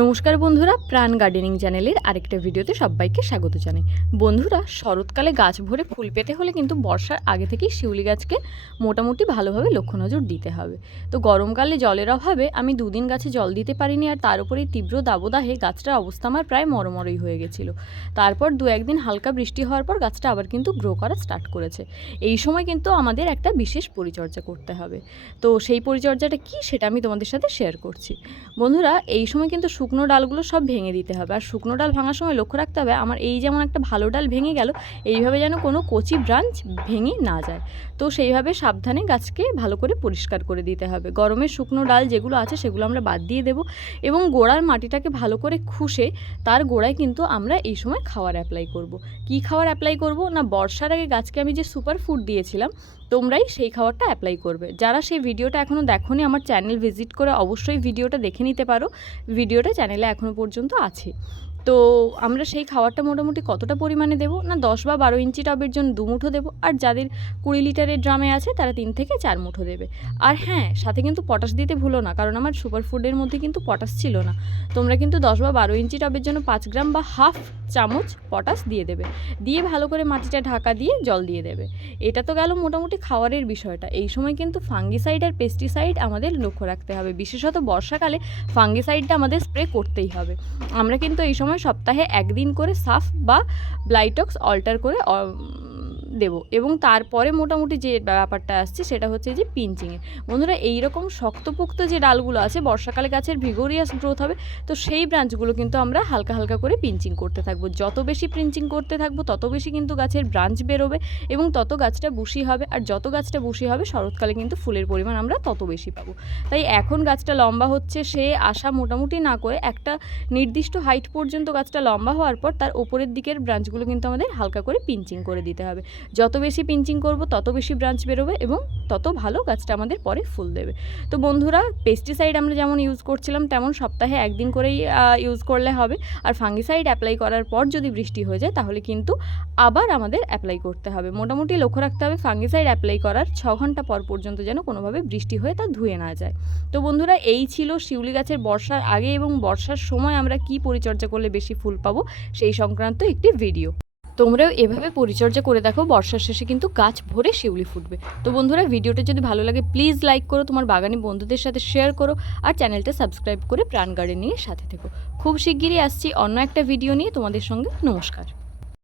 নমস্কার বন্ধুরা, প্রাণ গার্ডেনিং চ্যানেলের আরেকটা ভিডিওতে সবাইকে স্বাগত জানাই। বন্ধুরা, শরৎকালে গাছ ভরে ফুল পেতে হলে কিন্তু বর্ষার আগে থেকেই শিউলি গাছকে মোটামুটি ভালোভাবে লক্ষ্য নজর দিতে হবে। তো গরমকালে জলের অভাবে আমি দুদিন গাছে জল দিতে পারিনি, আর তার উপরে তীব্র দাবদাহে গাছটার অবস্থা আমার প্রায় মরমরই হয়ে গেছিল। তারপর দু একদিন হালকা বৃষ্টি হওয়ার পর গাছটা আবার কিন্তু গ্রো করা স্টার্ট করেছে। এই সময় কিন্তু আমাদের একটা বিশেষ পরিচর্যা করতে হবে। তো সেই পরিচর্যাটা কি, সেটা আমি তোমাদের সাথে শেয়ার করছি। বন্ধুরা, এই সময় কিন্তু শুকনো ডালগুলো সব ভেঙে দিতে হবে। আর শুকনো ডাল ভাঙার সময় লক্ষ্য রাখতে হবে আমার এই যেমন একটা ভালো ডাল ভেঙে গেল, এইভাবে যেন কোনো কচি ব্রাঞ্চ ভেঙে না যায়। তো সেইভাবে সাবধানে গাছকে ভালো করে পরিষ্কার করে দিতে হবে। গরমের শুকনো ডাল যেগুলো আছে সেগুলো আমরা বাদ দিয়ে দেব, এবং গোড়ার মাটিটাকে ভালো করে খুশে তার গোড়ায় কিন্তু আমরা এই সময় খাবার অ্যাপ্লাই করব। কি খাবার অ্যাপ্লাই করব না, বর্ষার আগে গাছকে আমি যে সুপার ফুড দিয়েছিলাম, তোমরাই সেই খাবারটা অ্যাপ্লাই করবে। যারা সেই ভিডিওটা এখনও দেখোনি, আমার চ্যানেল ভিজিট করে অবশ্যই ভিডিওটা দেখে নিতে পারো। ভিডিওটা চ্যানেলে এখনও পর্যন্ত আছে। তো আমরা সেই খাবারটা মোটামুটি কতটা পরিমাণে দেবো না, 10 বা 12 ইঞ্চি টবের জন্য 2 মুঠো দেবো, আর যাদের 20 লিটারের ড্রামে আছে তারা 3 থেকে 4 মুঠো দেবে। আর হ্যাঁ, সাথে কিন্তু পটাশ দিতে ভুলো না, কারণ আমার সুপার ফুডের মধ্যে কিন্তু পটাশ ছিল না। তোমরা কিন্তু 10 বা 12 ইঞ্চি টবের জন্য 5 গ্রাম বা হাফ চামচ পটাশ দিয়ে দেবে। দিয়ে ভালো করে মাটিটা ঢাকা দিয়ে জল দিয়ে দেবে। এটা তো গেল মোটামুটি খাওয়ারের বিষয়টা। এই সময় কিন্তু ফাঙ্গিসাইড আর পেস্টিসাইড আমাদের লক্ষ্য রাখতে হবে। বিশেষত বর্ষাকালে ফাঙ্গিসাইডটা আমাদের স্প্রে করতেই হবে। আমরা কিন্তু এই সময় সপ্তাহে একদিন করে সাফ বা ব্লাইটক্স অল্টার করে দেব, এবং তারপরে মোটামুটি যে ব্যাপারটা আসছে সেটা হচ্ছে যে পিঞ্চিংয়ে। বন্ধুরা, এইরকম শক্তপোক্ত যে ডালগুলো আছে, বর্ষাকালে গাছের ভিগোরিয়াস গ্রোথ হবে, তো সেই ব্রাঞ্চগুলো কিন্তু আমরা হালকা হালকা করে পিঞ্চিং করতে থাকবো। যত বেশি পিঞ্চিং করতে থাকবো তত বেশি কিন্তু গাছের ব্রাঞ্চ বেরোবে, এবং তত গাছটা বুশি হবে। আর যত গাছটা বুশি হবে, শরৎকালে কিন্তু ফুলের পরিমাণ আমরা তত বেশি পাবো। তাই এখন গাছটা লম্বা হচ্ছে, সে আশা মোটামুটি না করে একটা নির্দিষ্ট হাইট পর্যন্ত গাছটা লম্বা হওয়ার পর তার ওপরের দিকের ব্রাঞ্চগুলো কিন্তু আমাদের হালকা করে পিঞ্চিং করে দিতে হবে। যত বেশি পিঞ্চিং করব তত বেশি ব্রাঞ্চ বেরোবে, এবং তত ভালো গাছটা আমাদের পরে ফুল দেবে। তো বন্ধুরা, পেস্টিসাইড আমরা যেমন ইউজ করছিলাম তেমন সপ্তাহে একদিন করেই ইউজ করলে হবে। আর ফাঙ্গিসাইড অ্যাপ্লাই করার পর যদি বৃষ্টি হয়ে যায় তাহলে কিন্তু আবার আমাদের অ্যাপ্লাই করতে হবে। মোটামুটি লক্ষ্য রাখতে হবে ফাঙ্গিসাইড অ্যাপ্লাই করার 6 ঘন্টা পর পর্যন্ত যেন কোনোভাবে বৃষ্টি হয়ে তা ধুয়ে না যায়। তো বন্ধুরা, এই ছিল শিউলি গাছের বর্ষার আগে এবং বর্ষার সময় আমরা কি পরিচর্যা করলে বেশি ফুল পাবো সেই সংক্রান্ত একটি ভিডিও। তোমরাও এভাবে পরিচর্যা করে দেখো, বর্ষার শেষে কিন্তু গাছ ভরে শিউলি ফুটবে। তো বন্ধুরা, ভিডিওটা যদি ভালো লাগে প্লিজ লাইক করো, তোমার বাগানি বন্ধুদের সাথে শেয়ার করো, আর চ্যানেলটা সাবস্ক্রাইব করে প্রাণ গার্ডেনিংয়ের সাথে থেকো। খুব শিগগিরই আসছি অন্য একটা ভিডিও নিয়ে তোমাদের সঙ্গে। নমস্কার।